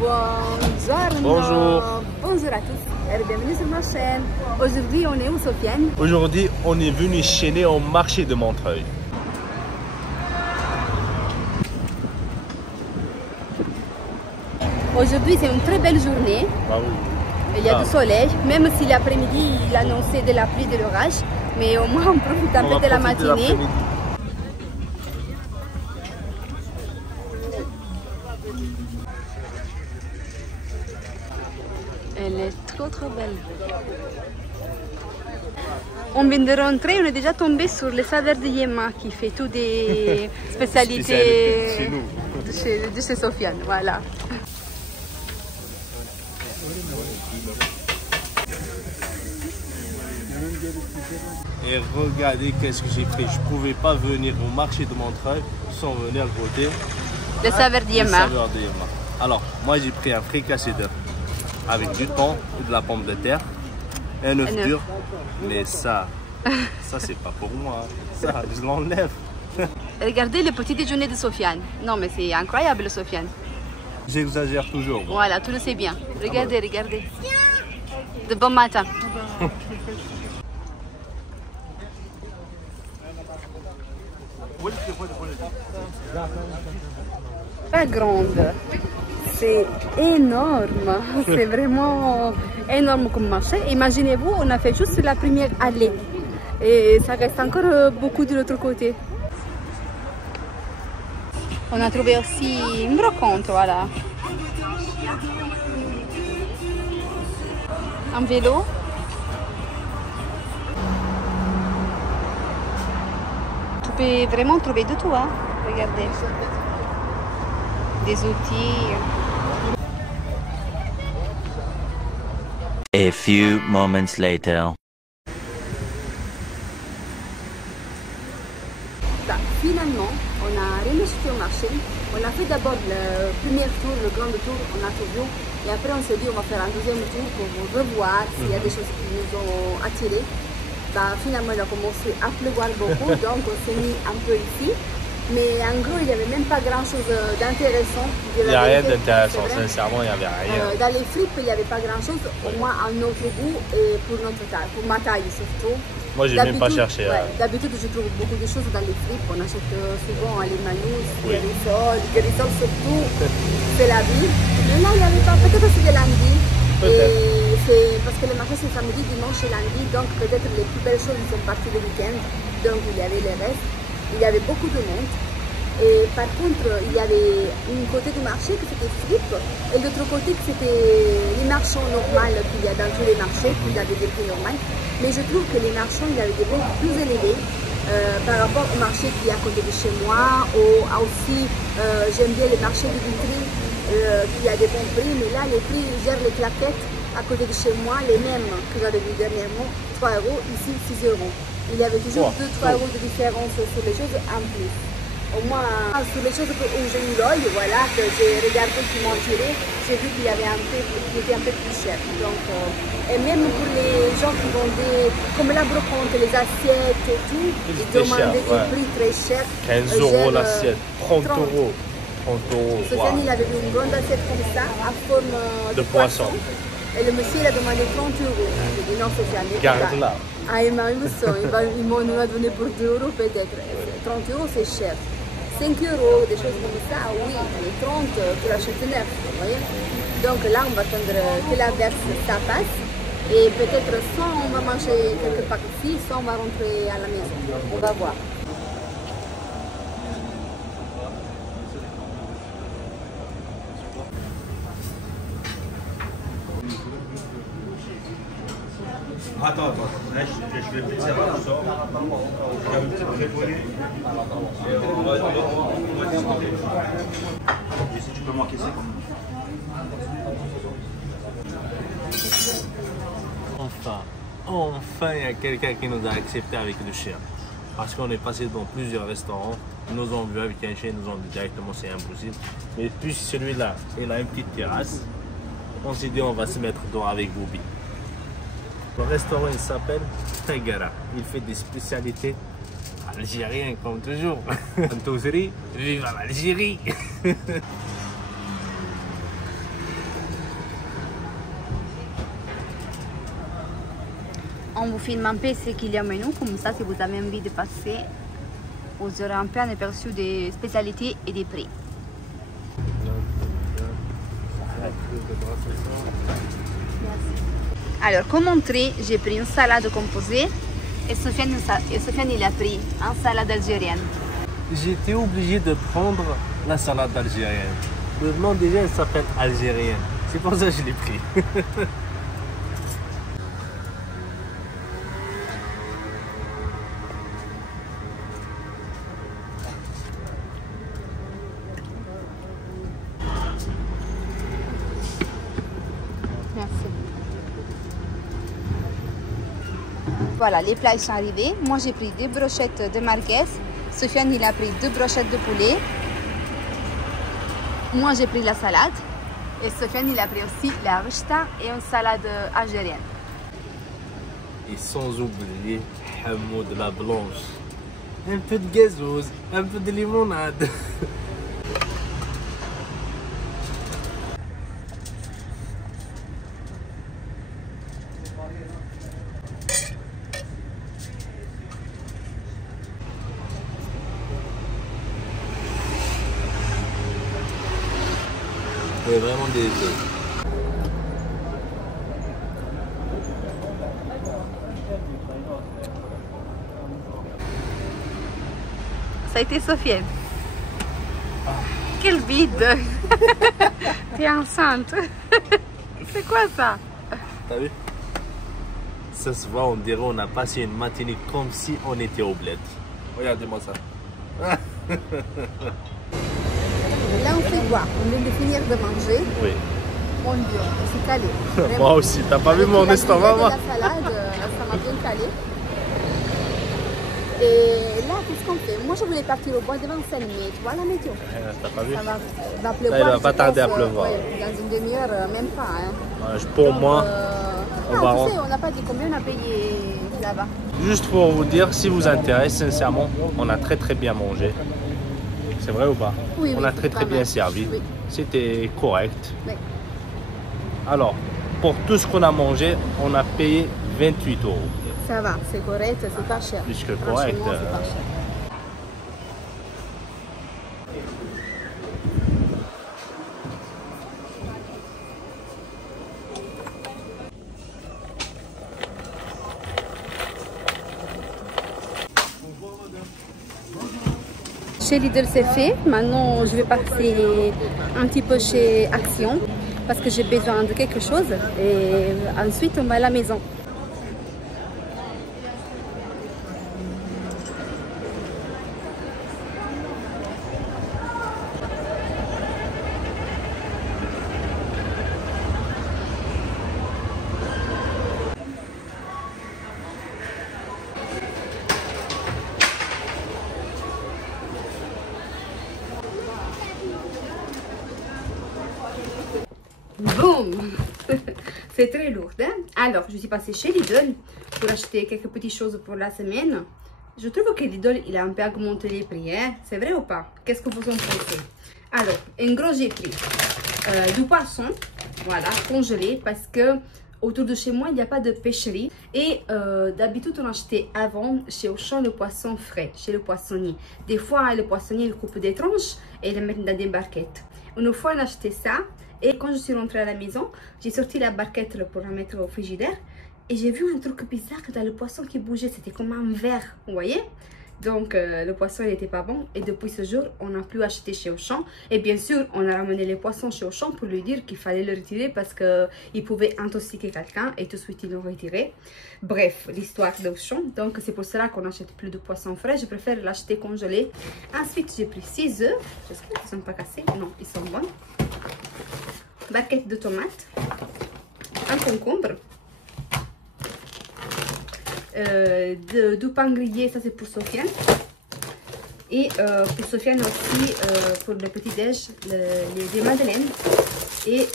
Buongiorno. Bonjour. Bonjour à tous et bienvenue sur ma chaîne. Aujourd'hui, on est où, Sofiane? Aujourd'hui, on est venu chéner au marché de Montreuil. Aujourd'hui, c'est une très belle journée. Ah oui. Il y a du soleil, même si l'après-midi, il annonçait de la pluie et de l'orage. Mais au moins, on profite un peu de la matinée. Elle est trop belle. On vient de rentrer, on est déjà tombé sur les saveurs de Yema qui fait toutes des spécialités chez nous. de chez Sofiane. Voilà. Et regardez qu'est-ce que j'ai pris. Je ne pouvais pas venir au marché de Montreuil sans venir goûter Les saveurs de Yema. Alors, moi j'ai pris un fricassé d'œufs avec du thon et de la pomme de terre, un œuf dur. Mais ça c'est pas pour moi. Ça, je l'enlève. Regardez le petit déjeuner de Sofiane. Non, mais c'est incroyable, Sofiane. J'exagère toujours. Moi. Voilà, tu le sais bien. Regardez, regardez. De bon matin. Pas grande. C'est énorme. C'est vraiment énorme comme marché. Imaginez-vous, on a fait juste la première allée. Et ça reste encore beaucoup de l'autre côté. On a trouvé aussi une brocante, voilà. Un vélo. Tu peux vraiment trouver de tout, hein. Regardez. Des outils. A few moments later. Finalement, on a rien acheté au marché. On a fait d'abord le premier tour, le grand tour, on a tout vu. Et après, on s'est dit, on va faire un deuxième tour pour revoir s'il y a des choses qui nous ont attirés. Finalement, il a commencé à pleuvoir beaucoup, donc on s'est mis un peu ici. Mais en gros, il n'y avait même pas grand-chose d'intéressant. Il n'y a rien d'intéressant, sincèrement, il n'y avait rien. Dans les fripes, il n'y avait pas grand-chose, au moins à notre goût et pour notre taille, pour ma taille surtout. Moi, j'ai même pas cherché. D'habitude, je trouve beaucoup de choses dans les fripes. On achète souvent les manous, les rissoles surtout, c'est la vie. Mais là, il n'y avait pas, peut-être c'est de lundi. Et c'est parce que le marché c'est samedi, dimanche et lundi, donc peut-être les plus belles choses sont parties le week-end. Donc il y avait les restes. Il y avait beaucoup de monde. Et par contre, il y avait un côté du marché que c'était fripe et l'autre côté que c'était les marchands normaux qu'il y a dans tous les marchés, qu'il y avait des prix normaux. Mais je trouve que les marchands, il y avait des prix plus élevés par rapport au marché qui est à côté de chez moi. Ou aussi, j'aime bien les marchés de Vitry qui a des bons prix, mais là, les prix gèrent les claquettes à côté de chez moi, les mêmes que j'avais vu dernièrement, 3 €, ici 6 €. Il y avait toujours 2-3 € de différence sur les choses en plus. Au moins, sur les choses où j'ai eu l'œil, voilà, que j'ai regardé qui m'ont tiré, j'ai vu qu'il y avait un prix qui était un peu plus cher. Donc, et même pour les gens qui vendaient, comme la brocante, les assiettes et tout, ils demandaient des prix très chers. 15 € l'assiette, 30 €. 30 €. Sofiane, il avait vu une grande assiette comme ça, à forme de poisson. Et le monsieur, il a demandé 30 €. J'ai dit non, Sofiane, garde-la. Ah, il m'a nous a donné pour 2 € peut-être. 30 € c'est cher. 5 €, des choses comme ça, oui, mais 30, tu l'achètes neuf, vous voyez. Donc là, on va attendre que la verse, ça passe. Et peut-être soit on va manger quelque part ici, soit on va rentrer à la maison. On va voir. Attends, là, je vais te savoir tout ça. Je vais un petit prépoler. Et on va discuter. Et si tu peux m'encaisser comme Enfin, il y a quelqu'un qui nous a accepté avec le chien. Parce qu'on est passé dans plusieurs restaurants, ils nous ont vu avec un chien, ils nous ont dit directement c'est impossible. Mais puis celui-là, il a une petite terrasse. On s'est dit on va se mettre dehors avec Boubi. Le restaurant il s'appelle Tagara. Il fait des spécialités algériennes comme toujours. Touzri, vive l'Algérie. on vous filme un peu ce qu'il y a au menu, comme ça si vous avez envie de passer, vous aurez un peu un aperçu des spécialités et des prix. Alors comme entrée, j'ai pris une salade composée et Sofiane il a pris une salade algérienne. J'étais obligé de prendre la salade algérienne. Le nom déjà, elle s'appelle algérienne. C'est pour ça que je l'ai pris. Merci. Voilà, les plats sont arrivés. Moi, j'ai pris 2 brochettes de merguez. Sofiane, il a pris 2 brochettes de poulet. Moi, j'ai pris la salade. Et Sofiane, il a pris aussi la rechta et une salade algérienne. Et sans oublier Hamoud de la blanche. Un peu de gazouz, un peu de limonade. Oui, vraiment délicieux. Ça a été Sofiane. Quel vide. T'es enceinte. C'est quoi ça? T'as vu? Ça se voit, on dirait on a passé une matinée comme si on était au bled. Regardez-moi ça. Là, on fait quoi? On vient de finir de manger. Oui. Mon Dieu, on s'est calé. Moi aussi, t'as pas vu mon estomac, moi? La salade, ça m'a bien calé. Et là, qu'est-ce qu'on fait? Moi, je voulais partir au bois de Vincennes, mais tu vois la météo. T'as pas vu? Ça va pleuvoir. Là, il va pas tarder à pleuvoir. Dans une demi-heure, même pas. Hein. Pour Donc, moi, tu sais, on n'a pas dit combien on a payé là-bas. juste pour vous dire, si vous intéresse, sincèrement, on a très bien mangé. C'est vrai ou pas? Oui, on oui, a très bien servi. Oui. C'était correct. Oui. Alors, pour tout ce qu'on a mangé, on a payé 28 €. Ça va, c'est correct, c'est pas cher. Plus que Franchement, correct. c'est pas cher. Chez Lidl, c'est fait. Maintenant, je vais passer un petit peu chez Action parce que j'ai besoin de quelque chose. Et ensuite, on va à la maison. Boum. C'est très lourd. Hein? Alors, je suis passée chez Lidl pour acheter quelques petites choses pour la semaine. Je trouve que Lidl, il a un peu augmenté les prix. Hein? C'est vrai ou pas? Qu'est-ce que vous en pensez? Alors, en gros, j'ai pris du poisson, voilà, congelé, parce que autour de chez moi, il n'y a pas de pêcherie. Et d'habitude, on achetait avant chez Auchan le poisson frais, chez le poissonnier. Des fois, le poissonnier, il coupe des tranches et il les met dans des barquettes. Une fois, on a acheté ça. Et quand je suis rentrée à la maison, j'ai sorti la barquette pour la mettre au frigidaire. Et j'ai vu un truc bizarre dans le poisson qui bougeait. C'était comme un verre, vous voyez? Donc, le poisson, il n'était pas bon. Et depuis ce jour, on n'a plus acheté chez Auchan. Et bien sûr, on a ramené les poissons chez Auchan pour lui dire qu'il fallait le retirer parce qu'il pouvait intoxiquer quelqu'un. Et tout de suite, ils l'ont retiré. Bref, l'histoire d'Auchan. Donc, c'est pour cela qu'on n'achète plus de poisson frais. Je préfère l'acheter congelé. Ensuite, j'ai pris 6 œufs. J'espère qu'ils ne sont pas cassés. Non, ils sont bons. Barquette de tomates. Un concombre. Du pain grillé, ça c'est pour Sofiane. Et pour Sofiane aussi, pour le petit-déj, des madeleines. Et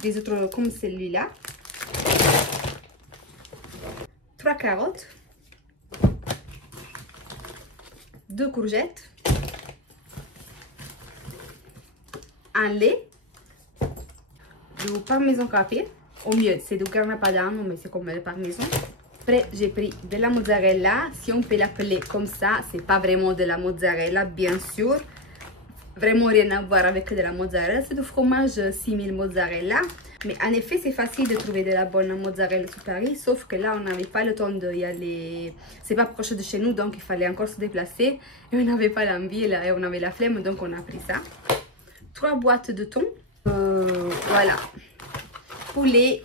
des autres comme celui-là. 3 carottes. 2 courgettes. Un lait. Du parmesan café. Au mieux, c'est du grana padano, mais c'est comme le parmesan. Après, j'ai pris de la mozzarella. Si on peut l'appeler comme ça, c'est pas vraiment de la mozzarella, bien sûr. Vraiment rien à voir avec de la mozzarella. C'est du fromage simil mozzarella. Mais en effet, c'est facile de trouver de la bonne mozzarella sur Paris. Sauf que là, on n'avait pas le temps d'y aller. C'est pas proche de chez nous, donc il fallait encore se déplacer. Et on n'avait pas l'envie et on avait la flemme, donc on a pris ça. 3 boîtes de thon. Voilà. Poulet.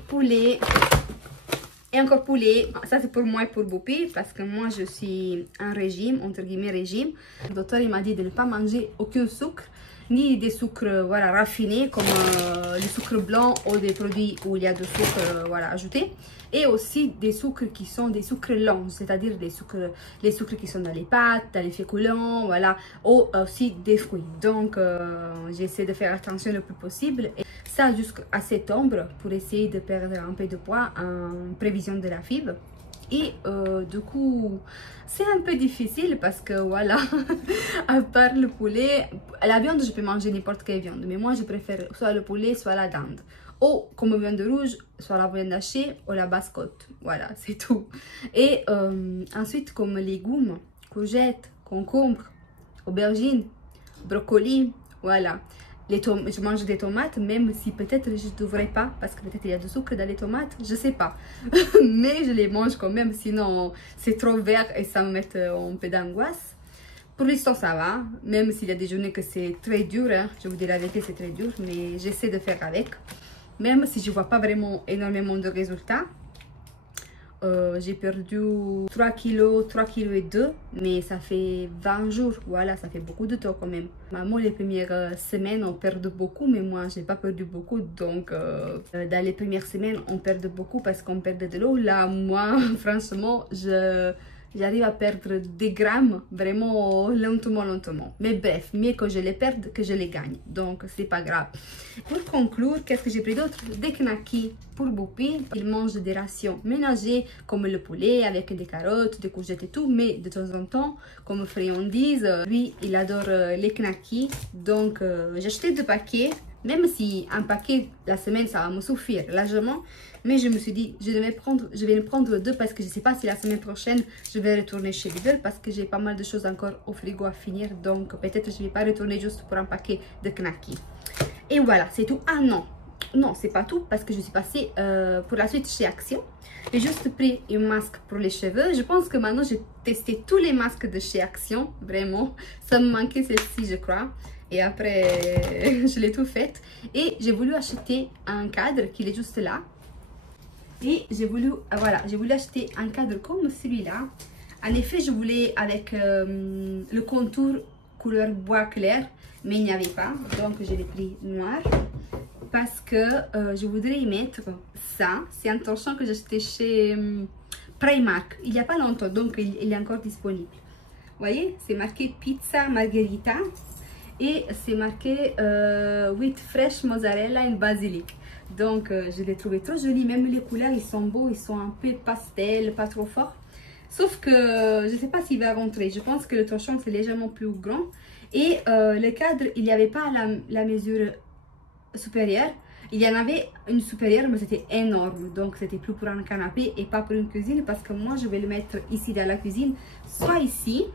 Et encore poulet, ça c'est pour moi et pour Boupi parce que moi je suis en régime, entre guillemets régime. Le docteur il m'a dit de ne pas manger aucun sucre, ni des sucres voilà, raffinés comme le sucre blanc ou des produits où il y a du sucre voilà, ajouté. Et aussi des sucres qui sont des sucres lents, c'est-à-dire les sucres qui sont dans les pâtes, dans les féculents, voilà, ou aussi des fruits. Donc j'essaie de faire attention le plus possible. Et ça jusqu'à septembre pour essayer de perdre un peu de poids en prévision de la FIV. Et du coup, c'est un peu difficile parce que voilà, à part le poulet, la viande, je peux manger n'importe quelle viande. Mais moi, je préfère soit le poulet, soit la dinde. Ou comme viande rouge, soit la viande hachée ou la basse-côte. Voilà, c'est tout. Et ensuite, comme légumes, courgettes, concombres, aubergines, brocolis, voilà. Je mange des tomates, même si peut-être je ne devrais pas, parce que peut-être il y a du sucre dans les tomates, je ne sais pas. Mais je les mange quand même, sinon c'est trop vert et ça me met un peu d'angoisse. Pour l'instant ça va, même s'il y a des journées que c'est très dur, hein, je vous dis la vérité c'est très dur, mais j'essaie de faire avec. Même si je ne vois pas vraiment énormément de résultats. J'ai perdu 3 kg, 3 kg et 2, mais ça fait 20 jours, voilà, ça fait beaucoup de temps quand même. Maman, les premières semaines, on perd beaucoup, mais moi, je n'ai pas perdu beaucoup, donc dans les premières semaines, on perd beaucoup parce qu'on perd de l'eau. Là, moi, franchement, j'arrive à perdre des grammes vraiment lentement. Mais bref, mieux que je les perde que je les gagne. Donc, c'est pas grave. Pour conclure, qu'est-ce que j'ai pris d'autre? Des knackis pour Boupi. Il mange des rations ménagères comme le poulet avec des carottes, des courgettes et tout. Mais de temps en temps, comme friandise, lui, il adore les knackis. Donc, j'ai acheté 2 paquets. Même si un paquet la semaine, ça va me suffire largement. Mais je me suis dit, je vais prendre 2 parce que je ne sais pas si la semaine prochaine, je vais retourner chez Lidl parce que j'ai pas mal de choses encore au frigo à finir. Donc, peut-être je ne vais pas retourner juste pour un paquet de knackis. Et voilà, c'est tout. Ah non, non, c'est pas tout parce que je suis passée pour la suite chez Action. J'ai juste pris un masque pour les cheveux. Je pense que maintenant, j'ai testé tous les masques de chez Action. Vraiment, ça me manquait celle-ci, je crois. Et après, je l'ai tout fait. Et j'ai voulu acheter un cadre qui est juste là. Et j'ai voulu, voilà, j'ai voulu acheter un cadre comme celui-là. En effet, je voulais avec le contour couleur bois clair. Mais il n'y avait pas. Donc, je l'ai pris noir. Parce que je voudrais y mettre ça. C'est un torchon que j'ai acheté chez Primark. Il n'y a pas longtemps. Donc, il est encore disponible. Vous voyez, c'est marqué pizza margherita. Et c'est marqué with fresh mozzarella and basilic. Donc je l'ai trouvé trop joli. Même les couleurs ils sont beaux, ils sont un peu pastel, pas trop forts. Sauf que je ne sais pas s'il va rentrer. Je pense que le torchon c'est légèrement plus grand. Et le cadre, il n'y avait pas la mesure supérieure. Il y en avait une supérieure mais c'était énorme. Donc c'était plus pour un canapé et pas pour une cuisine. Parce que moi je vais le mettre ici dans la cuisine. Soit ici,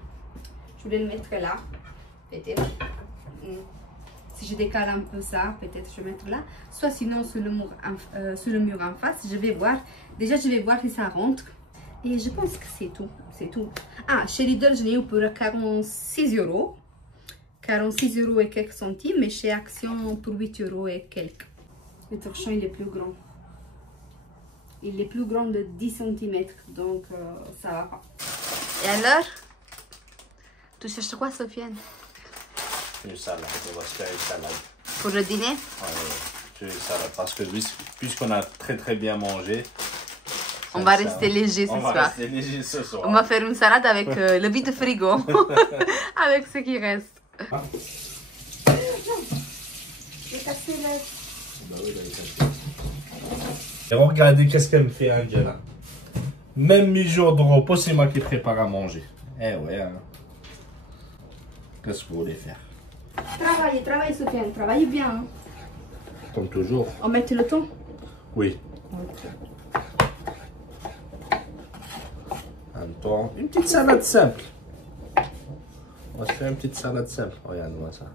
je vais le mettre là. Peut-être. Si je décale un peu ça, peut-être je vais mettre là. Soit sinon sur le mur en face, je vais voir. Déjà, je vais voir si ça rentre. Et je pense que c'est tout. C'est tout. Ah, chez Lidl, je l'ai eu pour 46 €. 46 € et quelques centimes. Mais chez Action, pour 8 € et quelques. Le torchon, il est plus grand. Il est plus grand de 10 cm. Donc, ça va pas. Et alors? Tu cherches quoi, Sofiane? Une salade, on va se faire une salade. Pour le dîner? Ouais, une salade. Parce que puisqu'on a très bien mangé, on va rester léger ce soir. On va faire une salade avec le vide frigo. Avec ce qui reste. J'ai cassé Et regardez qu'est-ce qu'elle me fait, Angela. Même mes jours de repos, c'est moi qui prépare à manger. Eh ouais. Hein. Qu'est-ce que vous voulez faire? Travaille, Sofiane, travaille bien. Hein. Comme toujours. On met le thon? Oui. Attends, une petite salade simple. On va se faire une petite salade simple. Regarde-moi ça.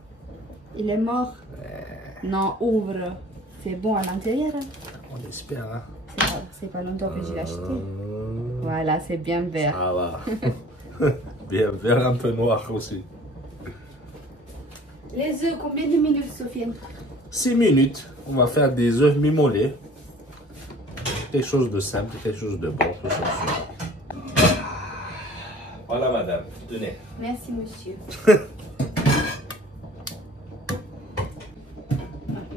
Il est mort. Non, ouvre. C'est bon à l'intérieur. On espère, hein. C'est pas longtemps que je l'ai acheté. Voilà, c'est bien vert. Ça va. Bien vert, un peu noir aussi. Les œufs, combien de minutes, Sofiane? 6 minutes. On va faire des œufs mimolés. Quelque chose de simple, quelque chose de bon. Voilà, madame. Tenez. Merci, monsieur.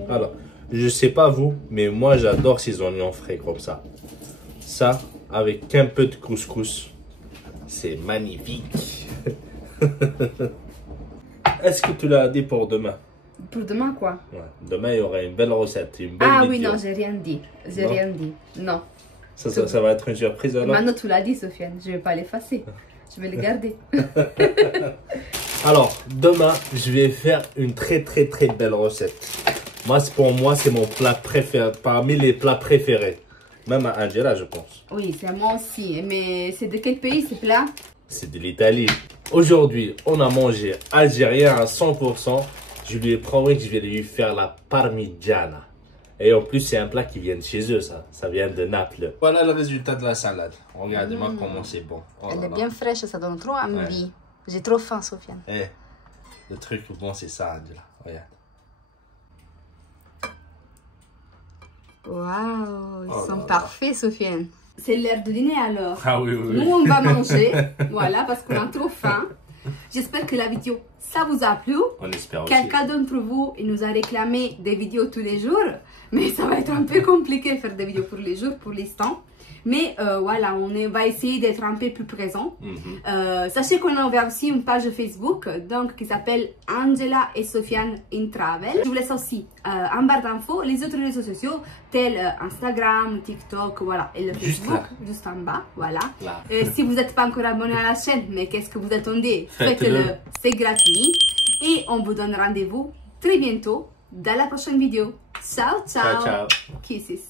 Alors, je sais pas vous, mais moi j'adore ces oignons frais comme ça. Ça, avec un peu de couscous, c'est magnifique. Est-ce que tu l'as dit pour demain? Pour demain, quoi? Ouais. Demain, il y aura une belle recette, une belle Ah vidéo. oui, non, j'ai rien dit. J'ai rien dit. Non. Ça va être une surprise alors? Maintenant, tu l'as dit, Sofiane. Je vais pas l'effacer. Je vais le garder. Alors, demain, je vais faire une très belle recette. Pour moi, c'est mon plat préféré, parmi les plats préférés. Même à Angela, je pense. Oui, c'est moi aussi. Mais c'est de quel pays, ce plat? C'est de l'Italie. Aujourd'hui, on a mangé algérien à 100%. Je lui ai promis que je vais lui faire la parmigiana. Et en plus, c'est un plat qui vient de chez eux, ça. Ça vient de Naples. Voilà le résultat de la salade. Regardez-moi comment c'est bon. Oh Elle là est là. bien fraîche, ça donne trop envie. J'ai trop faim, Sofiane. Eh, le truc bon, c'est ça, Angela. Regarde. Waouh, ils Oh sont là là. parfaits, Sofiane. C'est l'heure de dîner alors. Ah oui, oui. Nous, on va manger. Voilà, parce qu'on a trop faim. J'espère que la vidéo, ça vous a plu. On espère aussi. Quelqu'un d'entre vous, il nous a réclamé des vidéos tous les jours. Mais ça va être un peu compliqué de faire des vidéos pour les jours, pour l'instant. Mais voilà, va essayer d'être un peu plus présent. Sachez qu'on a ouvert aussi une page Facebook donc, qui s'appelle Angela et Sofiane in Travel. Je vous laisse aussi en barre d'infos les autres réseaux sociaux tels Instagram, TikTok, voilà, et le Juste Facebook, là. juste en bas, voilà. Là. Si vous n'êtes pas encore abonné à la chaîne, mais qu'est-ce que vous attendez? Faites-le. Faites-le, c'est gratuit. Et on vous donne rendez-vous très bientôt dans la prochaine vidéo. Ciao, ciao. Ciao, ciao. Kisses.